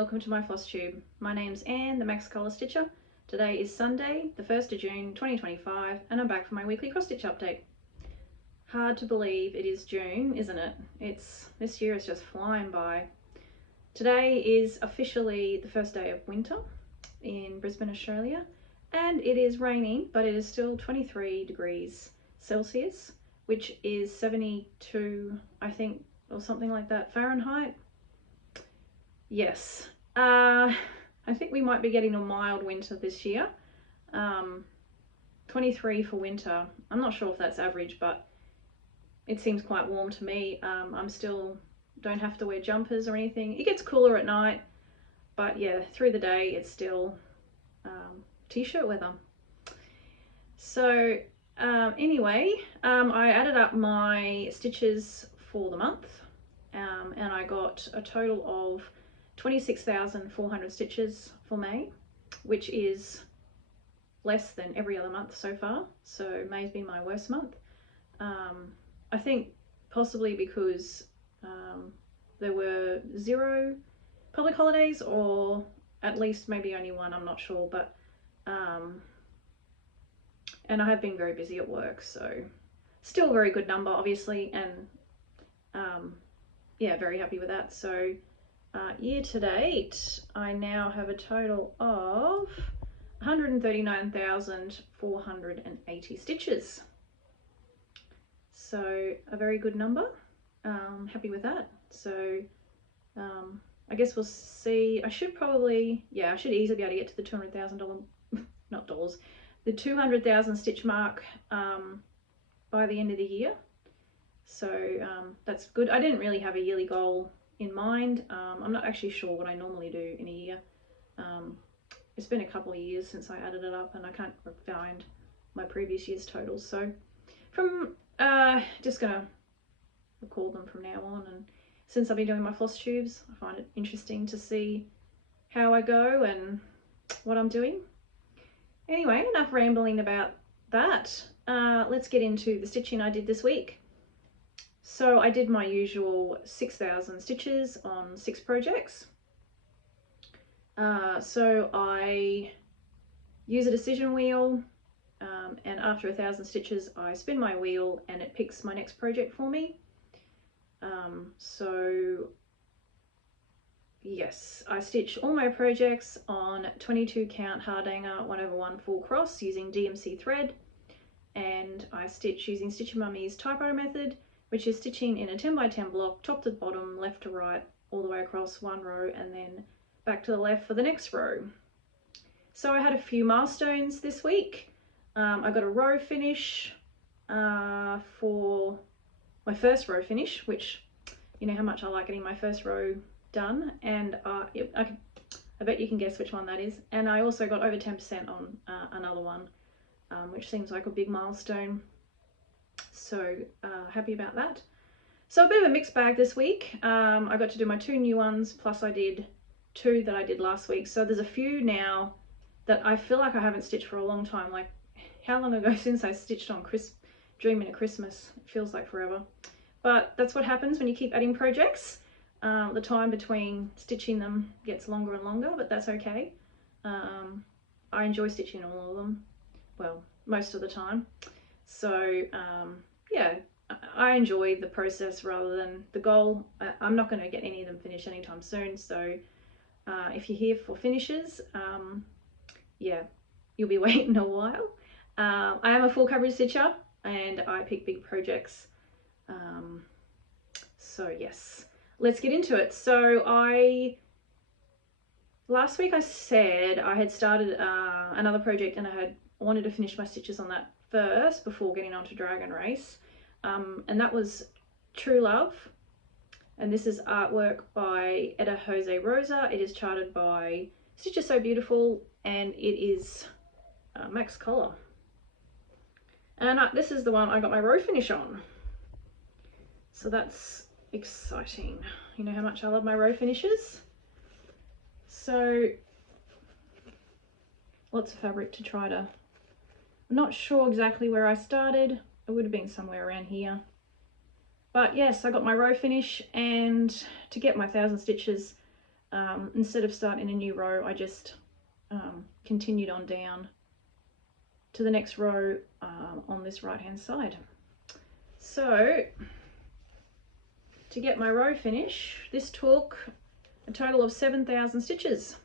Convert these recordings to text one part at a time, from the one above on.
welcome to my Flosstube. My name's Anne, the Max Colour Stitcher. Today is Sunday, the 1st of June 2025, and I'm back for my weekly cross stitch update. Hard to believe it is June, isn't it? This year is just flying by. Today is officially the first day of winter in Brisbane, Australia, and it is raining, but it is still 23 degrees Celsius, which is 72, I think, or something like that, Fahrenheit. Yes, I think we might be getting a mild winter this year. 23 for winter. I'm not sure if that's average, but it seems quite warm to me. I'm still don't have to wear jumpers or anything. It gets cooler at night, but yeah, through the day it's still t-shirt weather. So anyway, I added up my stitches for the month, and I got a total of 26,400 stitches for May, which is less than every other month so far. So May's been my worst month. I think possibly because there were 0 public holidays, or at least maybe only one, I'm not sure, but and I have been very busy at work, so still a very good number obviously, and yeah, very happy with that. So year to date, I now have a total of 139,480 stitches. So a very good number. Happy with that. So I guess we'll see. I should easily be able to get to the $200,000, not dollars, the 200,000 stitch mark by the end of the year. So that's good. I didn't really have a yearly goal in mind. I'm not actually sure what I normally do in a year. It's been a couple of years since I added it up, and I can't find my previous year's totals. So from just gonna record them from now on, and since I've been doing my floss tubes, I find it interesting to see how I go and what I'm doing. Anyway, enough rambling about that. Let's get into the stitching I did this week. So I did my usual 6,000 stitches on 6 projects. So I use a decision wheel, and after 1,000 stitches I spin my wheel and it picks my next project for me. So yes, I stitch all my projects on 22 count Hardanger 1/1 full cross using DMC thread, and I stitch using Stitch Mummy's typo method, which is stitching in a 10 by 10 block, top to bottom, left to right, all the way across one row, and then back to the left for the next row. So I had a few milestones this week. I got a row finish for my first row finish, which you know how much I like getting my first row done, and I bet you can guess which one that is. And I also got over 10% on another one, which seems like a big milestone. So happy about that. So a bit of a mixed bag this week. I got to do my 2 new ones, plus I did 2 that I did last week. So there's a few now that I feel like I haven't stitched for a long time. Like, how long ago since I stitched on Dreaming of Christmas? It feels like forever. But that's what happens when you keep adding projects. The time between stitching them gets longer and longer, but that's okay. I enjoy stitching all of them, well, most of the time. So yeah, I enjoy the process rather than the goal. I'm not going to get any of them finished anytime soon, so if you're here for finishes, yeah, you'll be waiting a while. I am a full coverage stitcher and I pick big projects. So yes, let's get into it. So last week I said I had started another project, and I wanted to finish my stitches on that first before getting on to Dragon Race, and that was True Love, and this is artwork by Eder Rosa. It is charted by stitchessewbeautiful, and it is Max Colour, and this is the one I got my row finish on, so that's exciting. You know how much I love my row finishes. So lots of fabric to try to, I'm not sure exactly where I started. It would have been somewhere around here. But yes, I got my row finish, and to get my 1,000 stitches, instead of starting a new row, I just continued on down to the next row on this right hand side. So to get my row finish, this took a total of 7,000 stitches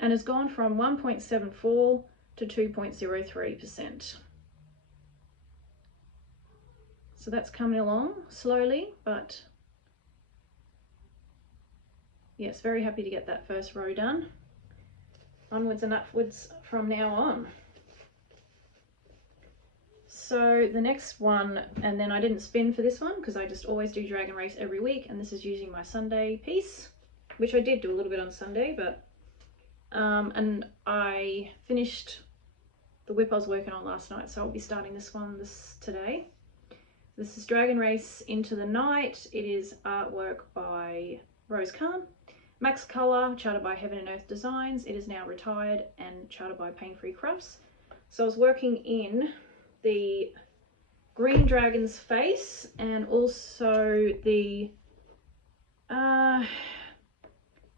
and has gone from 1.74 to 2.03%. So that's coming along slowly, but yes, very happy to get that first row done. Onwards and upwards from now on. So the next one, and then I didn't spin for this one because I just always do Dragon Race every week, and this is using my Sunday piece, which I did do a little bit on Sunday, but and I finished the whip I was working on last night, so I'll be starting this one today. This is Dragon Race Into the Night. It is artwork by Rose Khan. Max Colour, charted by Heaven and Earth Designs. It is now retired and charted by Paine Free Crafts. So I was working in the green dragon's face and also the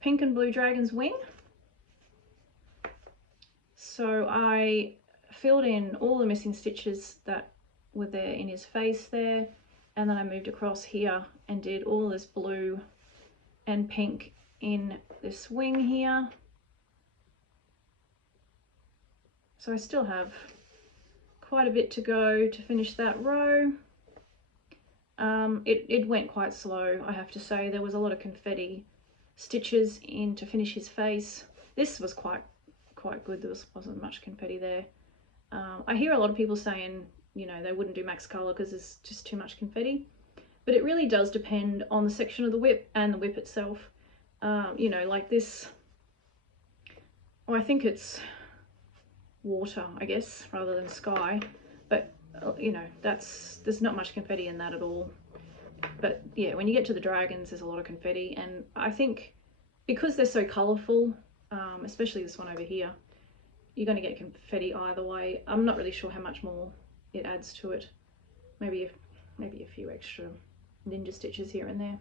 pink and blue dragon's wing. So I filled in all the missing stitches that were there in his face there, and then I moved across here and did all this blue and pink in this wing here. So I still have quite a bit to go to finish that row. It went quite slow, I have to say. There was a lot of confetti stitches in to finish his face. This was quite good. There wasn't much confetti there. I hear a lot of people saying, you know, they wouldn't do max color because there's just too much confetti, but it really does depend on the section of the whip and the whip itself. You know, like this, oh, I think it's water, I guess, rather than sky, but you know, there's not much confetti in that at all. But yeah, when you get to the dragons, there's a lot of confetti, and I think because they're so colourful, especially this one over here, you're going to get confetti either way. I'm not really sure how much more it adds to it. Maybe a few extra ninja stitches here and there.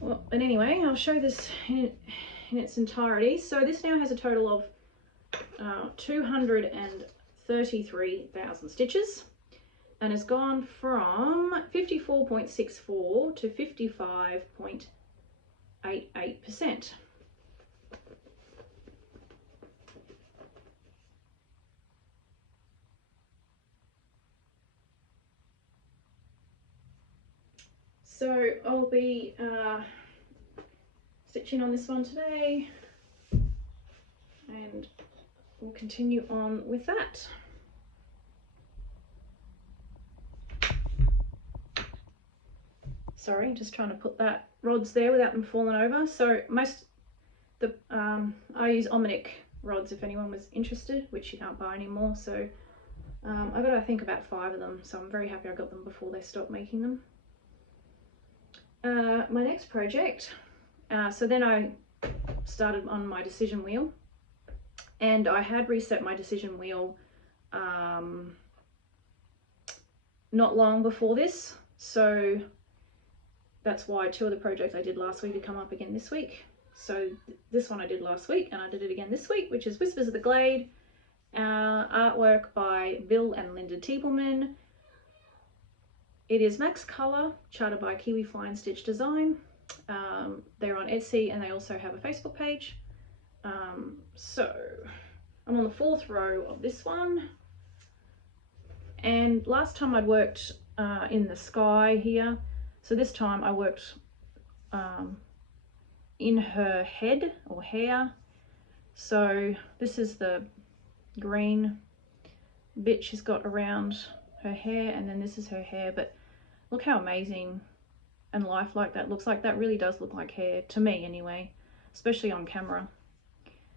Well, but anyway, I'll show this in its entirety. So this now has a total of 233,000 stitches and has gone from 54.64 to 55.88%. So I'll be stitching on this one today, and we'll continue on with that. Sorry, just trying to put that rods there without them falling over. So I use Omnic rods if anyone was interested, which you can't buy anymore. So I got, I think, about 5 of them, so I'm very happy I got them before they stopped making them. My next project, so then I started on my decision wheel, and I had reset my decision wheel not long before this, so that's why 2 of the projects I did last week had come up again this week. So this one I did last week and I did it again this week, which is Whispers of the Glade, artwork by Bill and Linda Tiepelman. It is Max Colour, charted by Kiwi Fly and Stitch Design. They're on Etsy and they also have a Facebook page. So I'm on the 4th row of this one. And last time I'd worked in the sky here. So this time I worked in her head or hair. So this is the green bit she's got around her hair, and then this is her hair. But look how amazing and lifelike that looks like. That really does look like hair, to me anyway, especially on camera.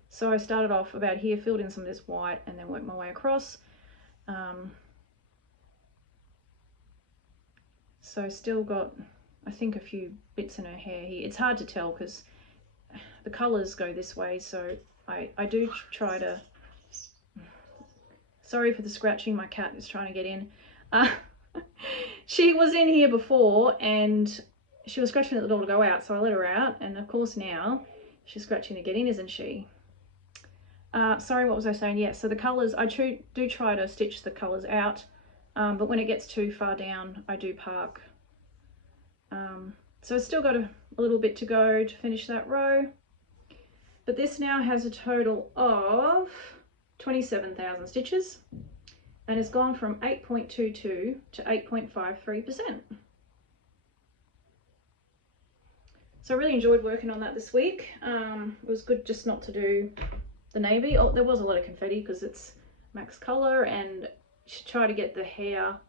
So I started off about here, filled in some of this white, and then worked my way across. So still got, I think, a few bits in her hair here. It's hard to tell because the colours go this way, so I do try to... Sorry for the scratching, my cat is trying to get in. She was in here before, and she was scratching at the door to go out, so I let her out, and of course now she's scratching to get in, isn't she? Sorry, what was I saying? Yeah, so the colours, I do try to stitch the colours out, but when it gets too far down, I do park. So it's still got a little bit to go to finish that row. But this now has a total of 27,000 stitches, and it's gone from 8.22 to 8.53%. So I really enjoyed working on that this week. It was good just not to do the navy. Oh, there was a lot of confetti because it's max color, and try to get the hair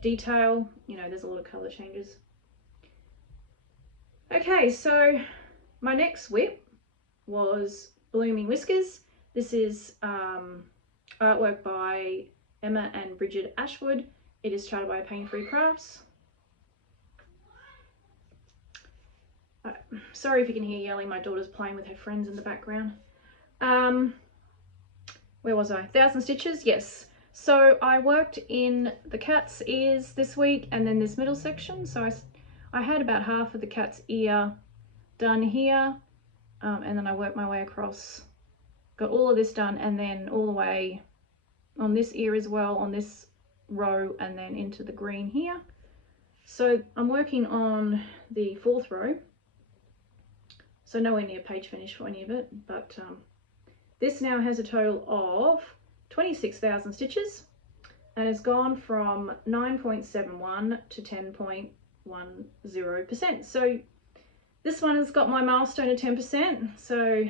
detail. You know, there's a lot of color changes. Okay, so my next whip was Blooming Whiskers. This is artwork by Emma and Brigid Ashwood. It is charted by Paine Free Crafts. Sorry if you can hear yelling, my daughter's playing with her friends in the background. Where was I? 1,000 stitches, yes. So I worked in the cat's ears this week and then this middle section. So I had about half of the cat's ear done here, and then I worked my way across, got all of this done, and then all the way on this ear as well, on this row, and then into the green here. So I'm working on the 4th row, so nowhere near page finish for any of it, but this now has a total of 26,000 stitches, and it's gone from 9.71 to 10.10%. So this one has got my milestone of 10%, so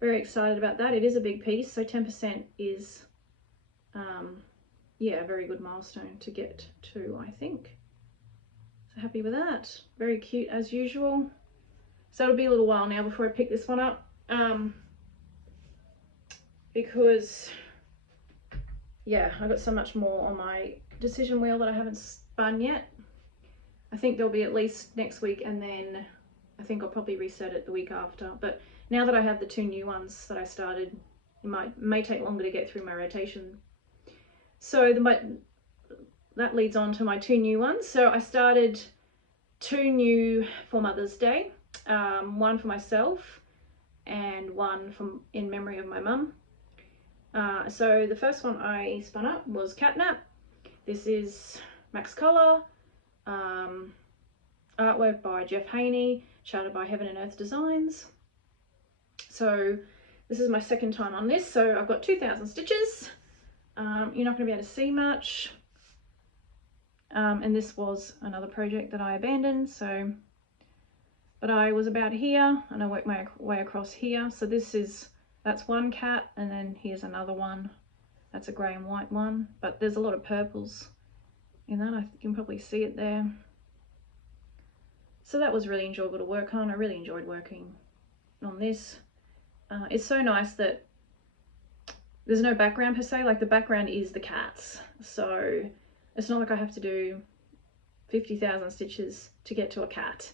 very excited about that. It is a big piece, so 10% is, yeah, a very good milestone to get to, I think. So happy with that. Very cute as usual. So it'll be a little while now before I pick this one up, because, yeah, I've got so much more on my decision wheel that I haven't spun yet. I think there'll be at least next week, and then I think I'll probably reset it the week after. But now that I have the 2 new ones that I started, it may take longer to get through my rotation. So that leads on to my 2 new ones. So I started 2 new for Mother's Day, one for myself and one in memory of my mum. So the first one I spun up was Catnap. This is max color, artwork by Haynie, charted by Heaven and Earth Designs. So this is my second time on this, so I've got 2,000 stitches. You're not going to be able to see much, and this was another project that I abandoned, so, but I was about here and I worked my way across here. So that's one cat, and then here's another one. That's a grey and white one, but there's a lot of purples in that. You can probably see it there. So that was really enjoyable to work on. I really enjoyed working on this. It's so nice that there's no background per se, like the background is the cats. So it's not like I have to do 50,000 stitches to get to a cat.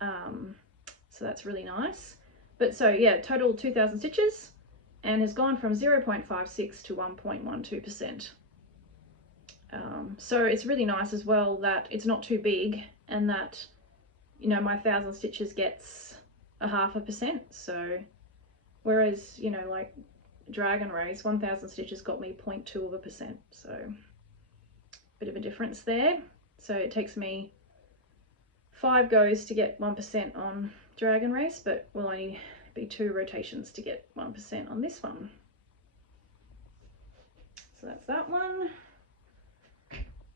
So that's really nice. But so yeah, total 2,000 stitches, and has gone from 0.56 to 1.12%. So it's really nice as well that it's not too big, and that, you know, my 1,000 stitches gets 0.5%. So whereas, you know, like Dragon Race, 1,000 stitches got me 0.2%. So bit of a difference there. So it takes me 5 goes to get 1% on Dragon Race, but will only be 2 rotations to get 1% on this one. So that's that one.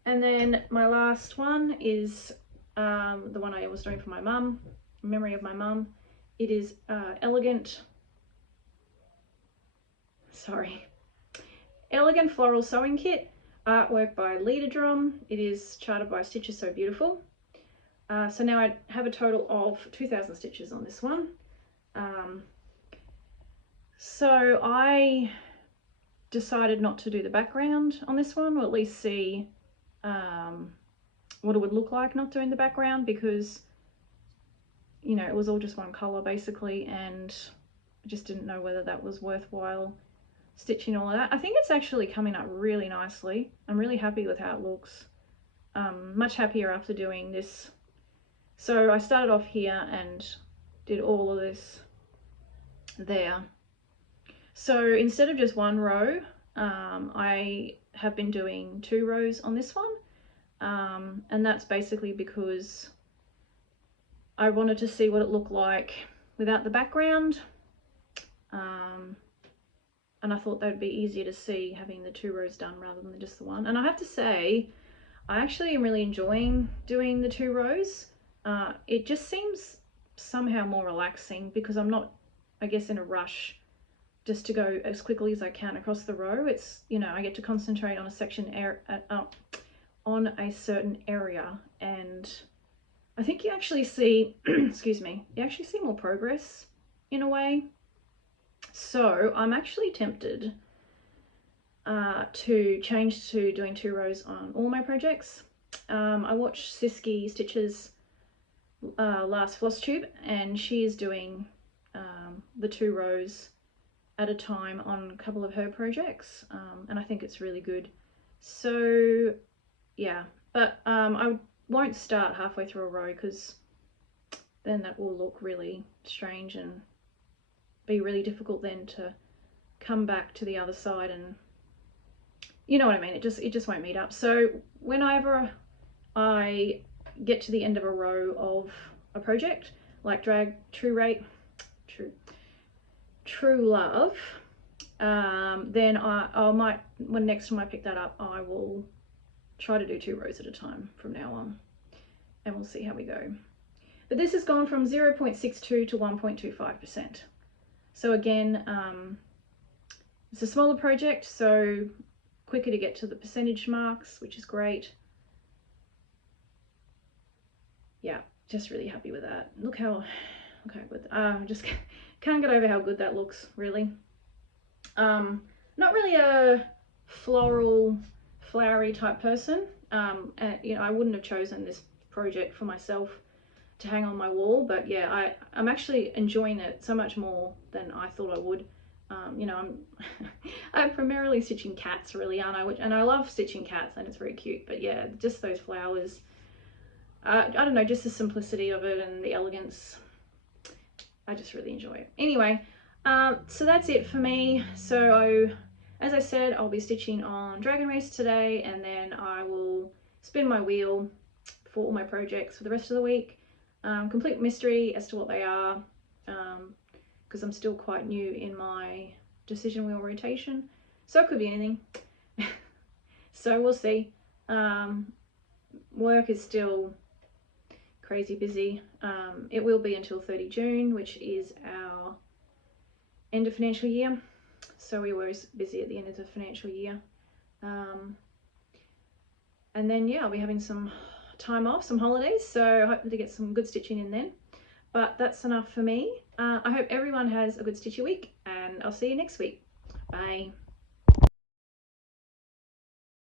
And then my last one is the one I was doing for my mum, in memory of my mum. It is Elegant Floral Sewing Kit, artwork by Liededrom. It is charted by Stitches So Beautiful. So now I have a total of 2,000 stitches on this one. So I decided not to do the background on this one, or at least see what it would look like not doing the background, because, you know, it was all just one color basically, and I just didn't know whether that was worthwhile stitching all of that. I think it's actually coming up really nicely. I'm really happy with how it looks. Much happier after doing this So I started off here and did all of this there. So instead of just one row, I have been doing 2 rows on this one, and that's basically because I wanted to see what it looked like without the background, and I thought that would be easier to see having the 2 rows done rather than just the one. And I have to say, I actually am really enjoying doing the 2 rows. It just seems somehow more relaxing because I'm not, I guess, in a rush just to go as quickly as I can across the row. It's, you know, I get to concentrate on a section on a certain area, and I think you actually see, excuse me, you actually see more progress in a way. So I'm actually tempted to change to doing 2 rows on all my projects. I watched Siski Stitch's last Flosstube, and she is doing the 2 rows at a time on a couple of her projects, and I think it's really good. So yeah, but I won't start halfway through a row because then that will look really strange and be really difficult then to come back to the other side, and you know what I mean, it just won't meet up. So whenever I get to the end of a row of a project, like Drag True Love, then I might, when next time I pick that up, I will try to do 2 rows at a time from now on, and we'll see how we go. But this has gone from 0.62 to 1.25%. So again, it's a smaller project, so quicker to get to the percentage marks, which is great. Yeah, just really happy with that. Look how good. Just can't get over how good that looks, really. Not really a floral, flowery type person. You know, I wouldn't have chosen this project for myself to hang on my wall, but yeah, I'm actually enjoying it so much more than I thought I would. You know, I'm primarily stitching cats, really, aren't I? And I love stitching cats, and it's very cute. But yeah, just those flowers. I don't know, just the simplicity of it and the elegance. I just really enjoy it. Anyway, so that's it for me. So as I said, I'll be stitching on Dragon Race today, and then I will spin my wheel for all my projects for the rest of the week. Complete mystery as to what they are, because I'm still quite new in my decision wheel rotation, so it could be anything. So we'll see. Work is still crazy busy. It will be until 30 June, which is our end of financial year, so we're always busy at the end of the financial year. And then yeah, I'll be having some time off, some holidays, so I hope to get some good stitching in then. But that's enough for me. I hope everyone has a good stitchy week, and I'll see you next week. Bye.